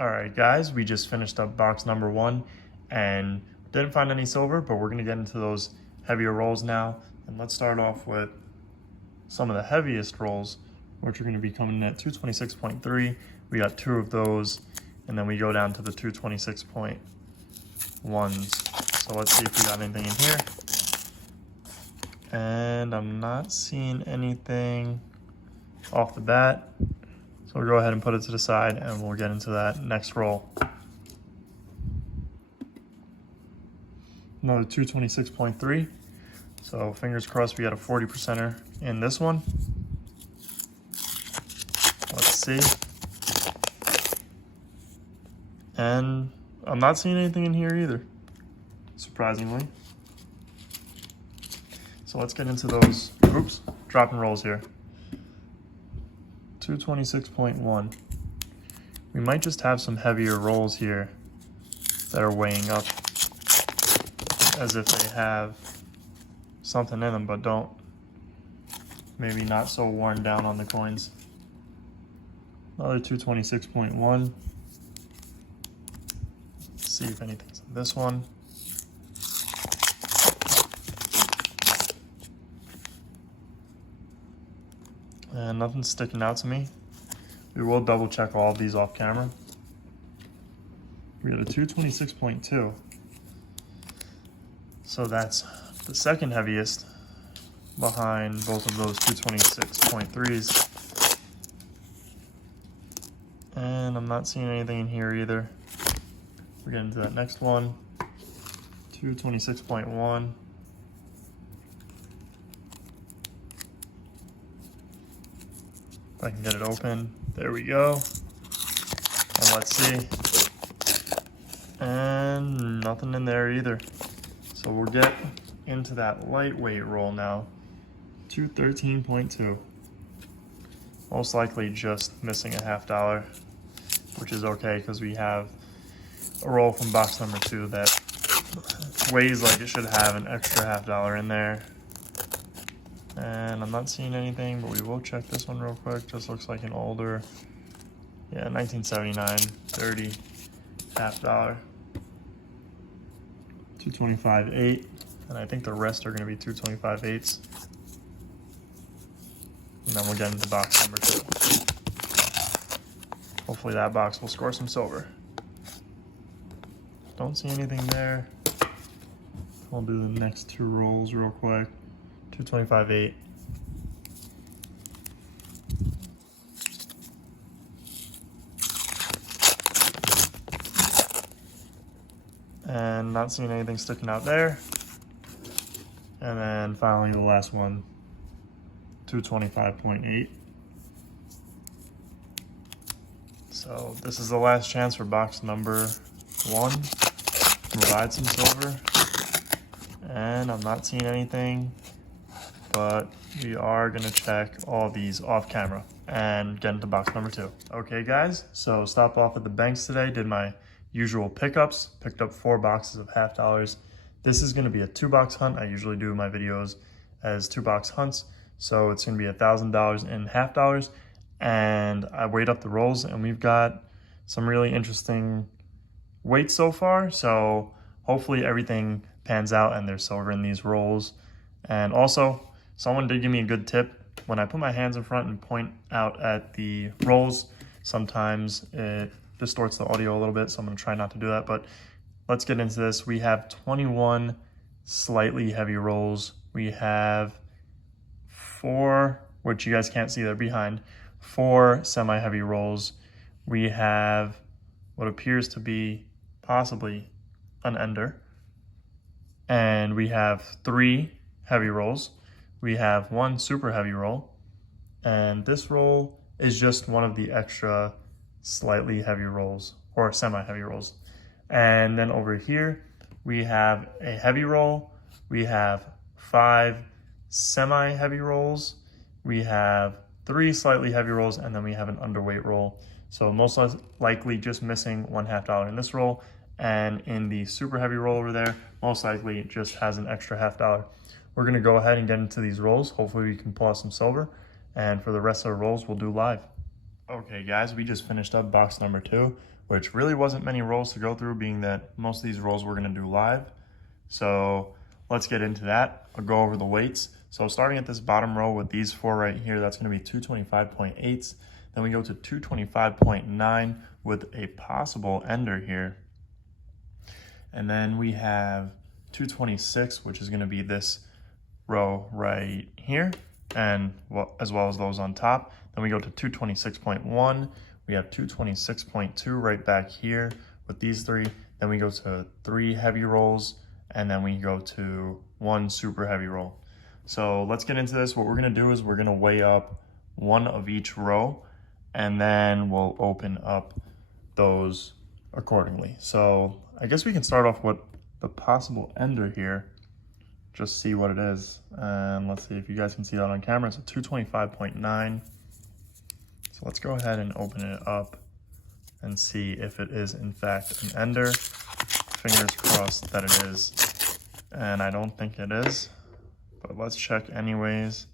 All right, guys, we just finished up box number 1 and didn't find any silver, but we're gonna get into those heavier rolls now. And let's start off with some of the heaviest rolls, which are gonna be coming in at 226.3. We got 2 of those, and then we go down to the 226.1s. So let's see if we got anything in here. And I'm not seeing anything off the bat. So we'll go ahead and put it to the side and we'll get into that next roll. Another 226.3. So fingers crossed we got a 40%er in this one. Let's see. And I'm not seeing anything in here either, surprisingly. So let's get into those, drop and rolls here. 226.1. We might just have some heavier rolls here that are weighing up as if they have something in them, but don't. Maybe not so worn down on the coins. Another 226.1. See if anything's in this one. And nothing's sticking out to me. We will double check all of these off camera. We got a 226.2. So that's the second heaviest behind both of those 226.3s. And I'm not seeing anything in here either. We're getting to that next one. 226.1. If I can get it open. There we go. And let's see. And nothing in there either. So we'll get into that lightweight roll now. 213.2. Most likely just missing a $50, which is okay because we have a roll from box number 2 that weighs like it should have an extra $50 in there. And I'm not seeing anything, but we will check this one real quick. Just looks like an older, yeah, 1979, 30, $50. 225.8, and I think the rest are going to be 225.8s. And then we'll get into box number 2. Hopefully that box will score some silver. Don't see anything there. We'll do the next 2 rolls real quick. 225.8. And not seeing anything sticking out there. And then finally the last one, 225.8. So this is the last chance for box number 1 to provide some silver. And I'm not seeing anything, but we are gonna check all these off camera and get into box number 2. Okay guys, so stopped off at the banks today, did my usual pickups, picked up 4 boxes of $50. This is gonna be a 2-box hunt. I usually do my videos as 2-box hunts. So it's gonna be $1,000 in $50. And I weighed up the rolls and we've got some really interesting weights so far. So hopefully everything pans out and there's silver in these rolls. And also, someone did give me a good tip. When I put my hands in front and point out at the rolls, sometimes it distorts the audio a little bit, so I'm gonna try not to do that, but let's get into this. We have 21 slightly heavy rolls. We have 4, which you guys can't see, they're behind, 4 semi-heavy rolls. We have what appears to be possibly an ender. And we have 3 heavy rolls. We have 1 super heavy roll. And this roll is just one of the extra slightly heavy rolls, or semi-heavy rolls. And then over here, we have a heavy roll. We have 5 semi-heavy rolls. We have 3 slightly heavy rolls, and then we have an underweight roll. So most likely just missing one $50 in this roll. And in the super heavy roll over there, most likely just has an extra $50. We're gonna go ahead and get into these rolls. Hopefully we can pull out some silver. And for the rest of the rolls, we'll do live. Okay guys, we just finished up box number 2, which really wasn't many rolls to go through, being that most of these rolls we're gonna do live. So let's get into that. I'll go over the weights. So starting at this bottom row with these 4 right here, that's gonna be 225.8s. Then we go to 225.9 with a possible ender here. And then we have 226, which is gonna be this row right here, and as well as those on top. Then we go to 226.1. We have 226.2 right back here with these 3. Then we go to 3 heavy rolls, and then we go to 1 super heavy roll. So let's get into this. What we're gonna do is we're gonna weigh up 1 of each row, and then we'll open up those accordingly. So I guess we can start off with the possible ender here. Just see what it is. And let's see if you guys can see that on camera. It's a 225.9. So let's go ahead and open it up and see if it is in fact an ender. Fingers crossed that it is. And I don't think it is, but let's check anyways.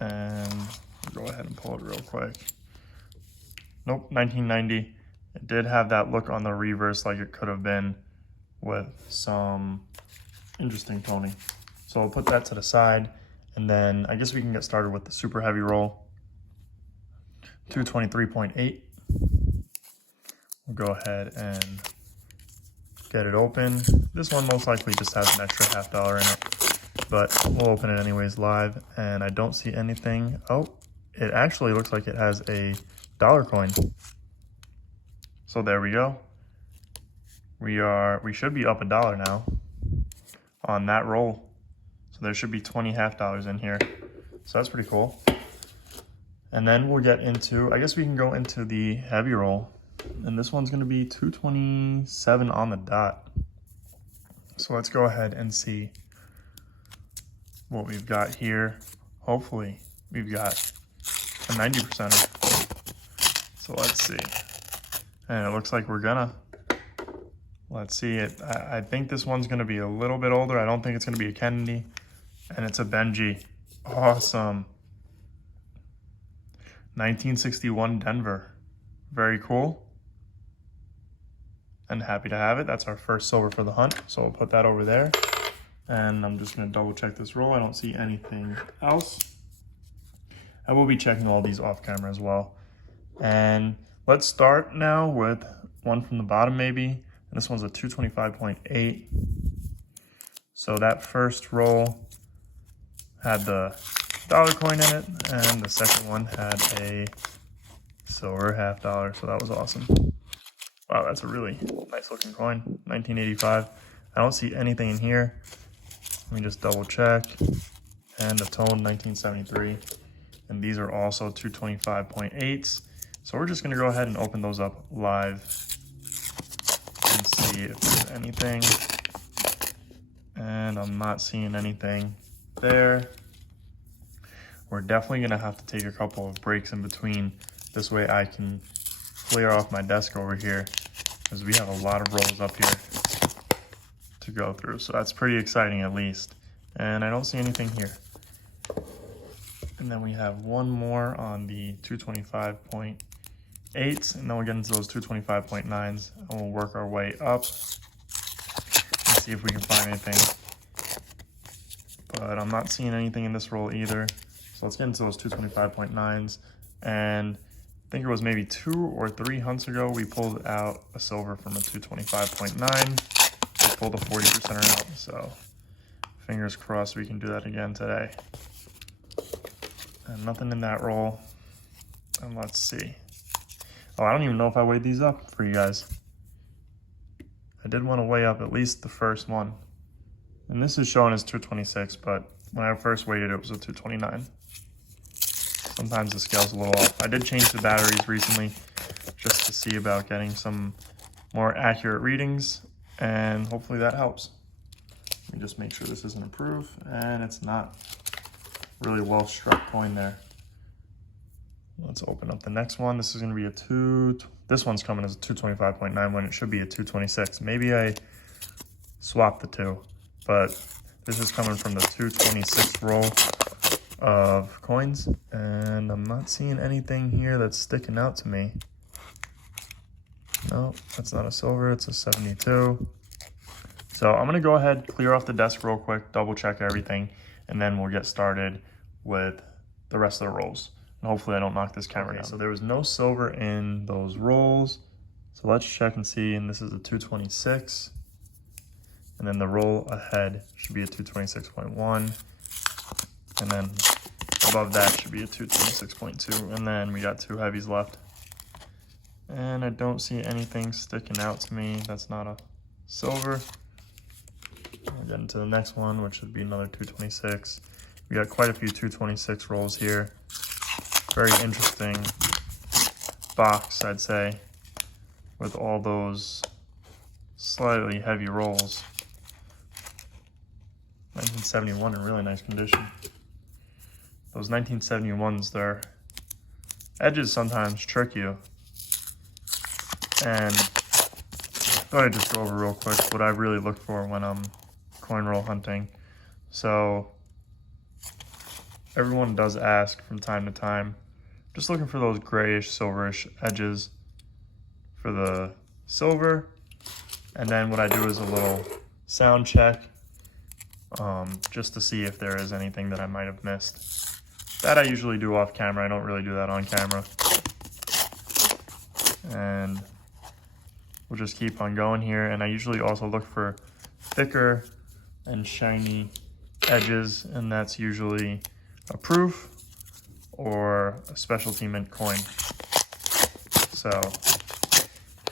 And go ahead and pull it real quick. Nope, 1990. It did have that look on the reverse like it could have been with some interesting toning. So I'll put that to the side, and then I guess we can get started with the super heavy roll. 223.8. We'll go ahead and get it open. This one most likely just has an extra $50 in it, but we'll open it anyways live, and I don't see anything. Oh, it actually looks like it has a dollar coin. So there we go. We should be up $1 now on that roll. So there should be 20 $half in here. So that's pretty cool. And then we'll get into, I guess we can go into the heavy roll. And this one's gonna be 227 on the dot. So let's go ahead and see what we've got here. Hopefully we've got a 90%er. So let's see. And it looks like we're gonna. Let's see it. I think this one's gonna be a little bit older. I don't think it's gonna be a Kennedy. And it's a Benji. Awesome. 1961 Denver. Very cool. And happy to have it. That's our first silver for the hunt. So we'll put that over there. And I'm just gonna double check this roll. I don't see anything else. I will be checking all these off camera as well. And let's start now with one from the bottom maybe. And this one's a 225.8. So that first roll had the dollar coin in it, and the second one had a silver $half. So that was awesome. Wow, that's a really nice looking coin. 1985. I don't see anything in here. Let me just double check. And the tone 1973. And these are also 225.8s. So we're just gonna go ahead and open those up live and see if there's anything. And I'm not seeing anything there. We're definitely gonna have to take a couple of breaks in between. This way I can clear off my desk over here, because we have a lot of rolls up here to go through. So that's pretty exciting at least. And I don't see anything here. And then we have one more on the 225.8s, and then we'll get into those 225.9s, and we'll work our way up and see if we can find anything. But I'm not seeing anything in this roll either. So let's get into those 225.9s. And I think it was maybe 2 or 3 hunts ago, we pulled out a silver from a 225.9. We pulled a 40% out, so fingers crossed we can do that again today. And nothing in that roll. And let's see. Oh, I don't even know if I weighed these up for you guys. I did want to weigh up at least the first one. And this is showing as 226, but when I first weighed it, it was a 229. Sometimes the scale's a little off. I did change the batteries recently just to see about getting some more accurate readings, and hopefully that helps. Let me just make sure this isn't approved, and it's not. Really well struck coin there. Let's open up the next one. This is going to be a this one's coming as a 225.9 when it should be a 226. Maybe I swapped the two, but this is coming from the 226 roll. of coins, and I'm not seeing anything here that's sticking out to me. No, that's not a silver, it's a 72. So I'm gonna go ahead, clear off the desk real quick, double check everything, and then we'll get started with the rest of the rolls. And hopefully I don't knock this camera down. So there was no silver in those rolls. So let's check and see, and this is a 226. And then the roll ahead should be a 226.1. And then above that should be a 226.2. And then we got 2 heavies left. And I don't see anything sticking out to me. That's not a silver. We'll get into the next one, which would be another 226. We got quite a few 226 rolls here. Very interesting box, I'd say, with all those slightly heavy rolls. 1971 in really nice condition. Those 1971s, their edges sometimes trick you. And I thought I'd just go over real quick what I really look for when I'm coin roll hunting. So everyone does ask from time to time, just looking for those grayish, silverish edges for the silver. And then what I do is a little sound check, just to see if there is anything that I might have missed. That I usually do off camera. I don't really do that on camera. And we'll just keep on going here. And I usually also look for thicker and shiny edges, and that's usually a proof or a specialty mint coin. So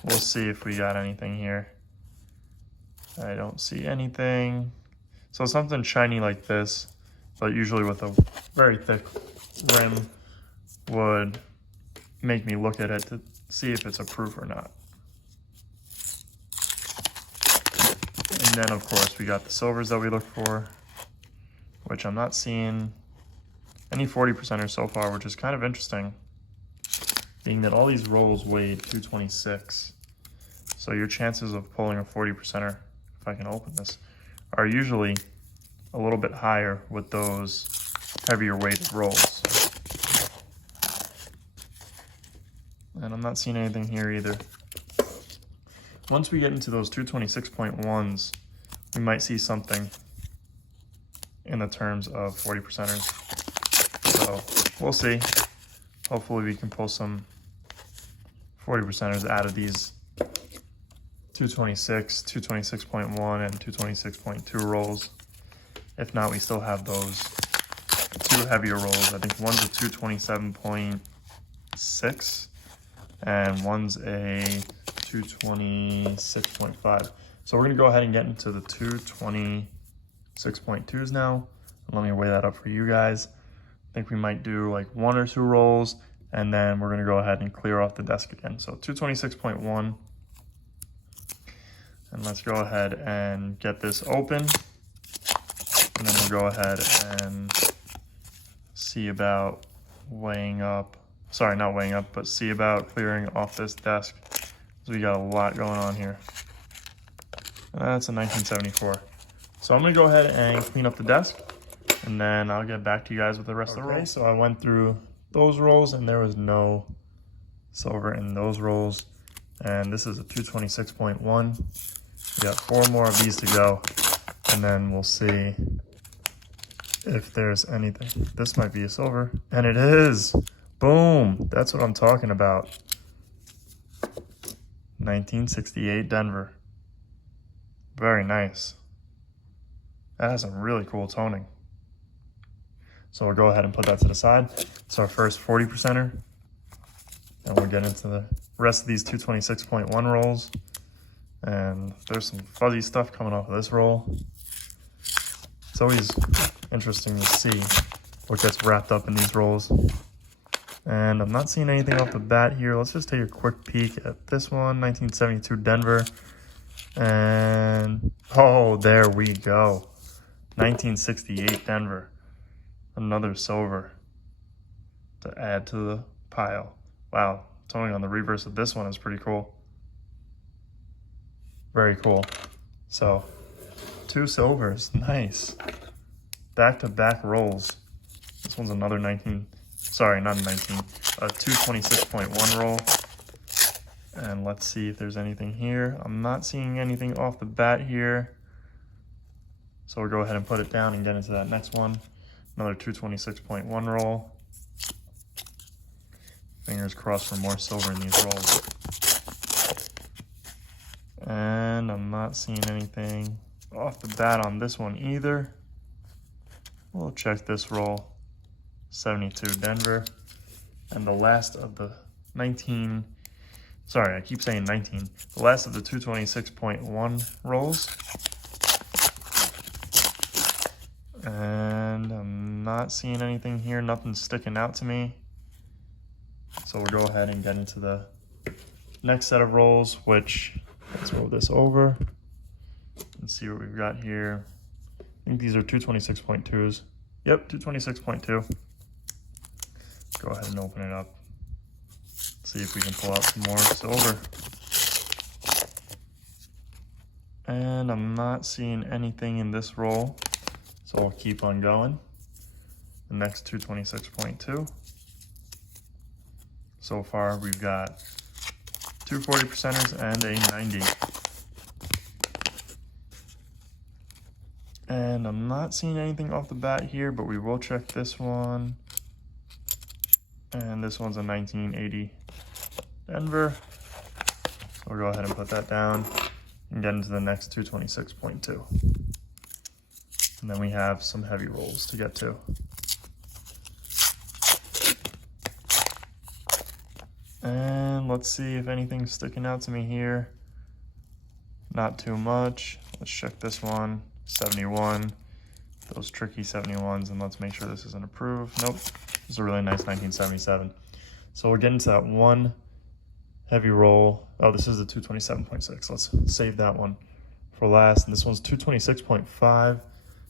we'll see if we got anything here. I don't see anything. So something shiny like this, but usually with a very thick rim, would make me look at it to see if it's a proof or not. And then of course we got the silvers that we look for, which I'm not seeing any 40%ers so far, which is kind of interesting, being that all these rolls weighed 226. So your chances of pulling a 40%er, if I can open this, are usually a little bit higher with those heavier weighted rolls. And I'm not seeing anything here either. Once we get into those 226.1s, we might see something in the terms of 40%ers. So we'll see. Hopefully we can pull some 40%ers out of these 226, 226.1, and 226.2 rolls. If not, we still have those 2 heavier rolls. I think one's a 227.6 and one's a 226.5. So we're gonna go ahead and get into the 226.2s now. And let me weigh that up for you guys. I think we might do like 1 or 2 rolls, and then we're gonna go ahead and clear off the desk again. So 226.1. And let's go ahead and get this open. And then we'll go ahead and see about weighing up, sorry, not weighing up, but see about clearing off this desk. So we got a lot going on here. That's a 1974. So I'm gonna go ahead and clean up the desk, and then I'll get back to you guys with the rest of the rolls. So I went through those rolls and there was no silver in those rolls. And this is a 226.1. We got 4 more of these to go, and then we'll see if there's anything. This might be a silver, and it is. Boom, that's what I'm talking about. 1968 Denver. Very nice. That has some really cool toning. So we'll go ahead and put that to the side. It's our first 40%er. And we'll get into the rest of these 226.1 rolls. And there's some fuzzy stuff coming off of this roll. It's always interesting to see what gets wrapped up in these rolls. And I'm not seeing anything off the bat here. Let's just take a quick peek at this one, 1972 Denver. And, oh, there we go. 1968 Denver. Another silver to add to the pile. Wow, toning on the reverse of this one is pretty cool. Very cool. So, 2 silvers, nice. Back-to-back rolls This one's another 19, sorry, not a 19, a 226.1 roll. And let's see if there's anything here. I'm not seeing anything off the bat here. So we'll go ahead and put it down and get into that next one. Another 226.1 roll. Fingers crossed for more silver in these rolls. And I'm not seeing anything off the bat on this one either. We'll check this roll. 72 Denver. And the last of the 19, sorry, I keep saying 19. The last of the 226.1 rolls. And I'm not seeing anything here, nothing sticking out to me. So we'll go ahead and get into the next set of rolls, which, let's roll this over and see what we've got here. I think these are 226.2s. Yep, 226.2. Go ahead and open it up. See if we can pull out some more silver. And I'm not seeing anything in this roll, so I'll keep on going. The next 226.2. So far, we've got two 40%ers and a 90. And I'm not seeing anything off the bat here, but we will check this one. And this one's a 1980 Denver. So we'll go ahead and put that down and get into the next 226.2. And then we have some heavy rolls to get to. And let's see if anything's sticking out to me here. Not too much. Let's check this one. 71. Those tricky 71s, and let's make sure this isn't approved. Nope. This is a really nice 1977. So we're getting to that one heavy roll. Oh, this is the 227.6. Let's save that one for last. And this one's 226.5.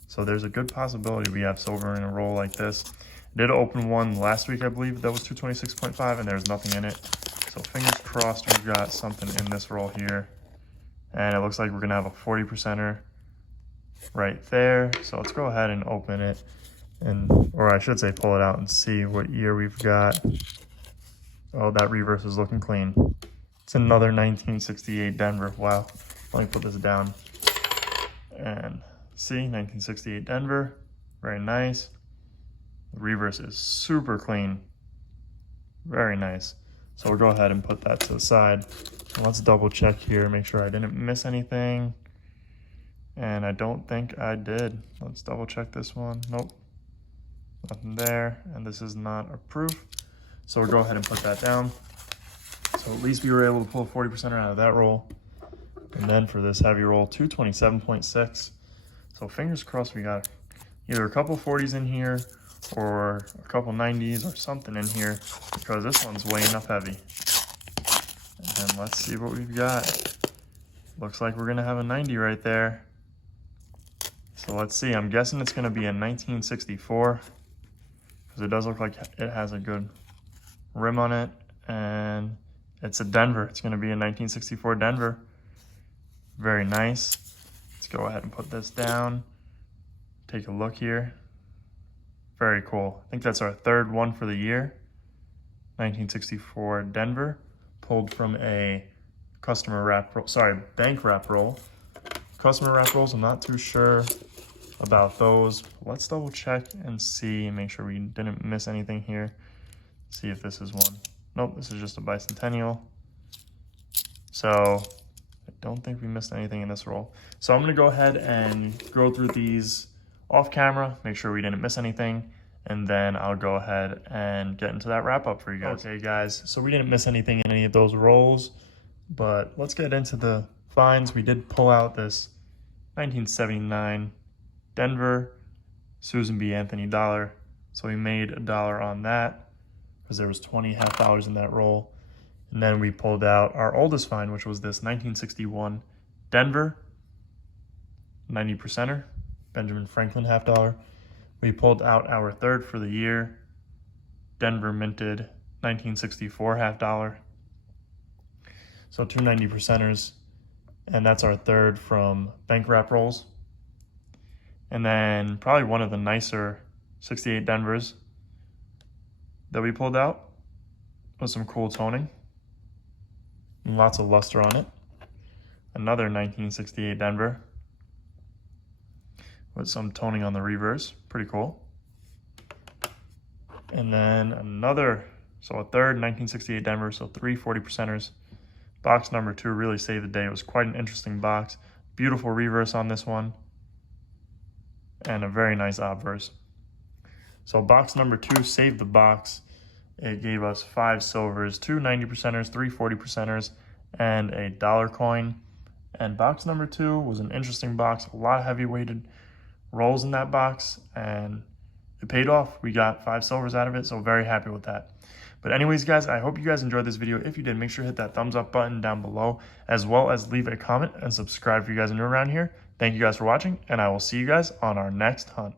So there's a good possibility we have silver in a roll like this. I did open one last week, I believe, that was 226.5, and there's nothing in it. So fingers crossed we've got something in this roll here. And it looks like we're gonna have a 40%er right there. So let's go ahead and open it, and, or I should say pull it out and see what year we've got. Oh, that reverse is looking clean. It's another 1968 Denver. Wow. Let me put this down. And see, 1968 Denver. Very nice. The reverse is super clean. Very nice. So we'll go ahead and put that to the side. Let's double check here, make sure I didn't miss anything. And I don't think I did. Let's double check this one. Nope. Nothing there. And this is not approved. So we'll go ahead and put that down. So at least we were able to pull a 40% out of that roll. And then for this heavy roll, 227.6. So fingers crossed we got either a couple 40s in here or a couple 90s or something in here, because this one's weighing up heavy. And let's see what we've got. Looks like we're gonna have a 90 right there. So let's see, I'm guessing it's gonna be a 1964, because it does look like it has a good rim on it, and it's a Denver. It's gonna be a 1964 Denver. Very nice. Let's go ahead and put this down. Take a look here. Very cool. I think that's our third one for the year. 1964 Denver, pulled from a customer wrap roll, sorry, bank wrap roll. Customer wrap rolls, I'm not too sure about those. Let's double check and see, make sure we didn't miss anything here. See if this is one. Nope, this is just a bicentennial. So I don't think we missed anything in this roll. So I'm gonna go ahead and go through these off camera, make sure we didn't miss anything, and then I'll go ahead and get into that wrap up for you guys. Okay guys, so we didn't miss anything in any of those rolls, but let's get into the finds. We did pull out this 1979 Denver Susan B. Anthony dollar. So we made $1 on that because there was 20 half dollars in that roll. And then we pulled out our oldest find, which was this 1961 Denver 90%er. Benjamin Franklin half dollar. We pulled out our third for the year, Denver minted 1964 half dollar. So two 90%ers, and that's our third from bank wrap rolls. And then probably one of the nicer 68 Denvers, that we pulled out with some cool toning. And lots of luster on it. Another 1968 Denver with some toning on the reverse. Pretty cool. And then another, so a third 1968 Denver, so 3 40%ers. Box number 2 really saved the day. It was quite an interesting box. Beautiful reverse on this one. And a very nice obverse. So box number 2 saved the box. It gave us 5 silvers, 2 90%ers, 3 40%ers, and a dollar coin. And box number 2 was an interesting box. A lot of heavy weighted rolls in that box, and it paid off. We got 5 silvers out of it, so very happy with that. But anyways, guys, I hope you guys enjoyed this video. If you did, make sure to hit that thumbs up button down below, as well as leave a comment and subscribe if you guys are new around here. Thank you guys for watching, and I will see you guys on our next hunt.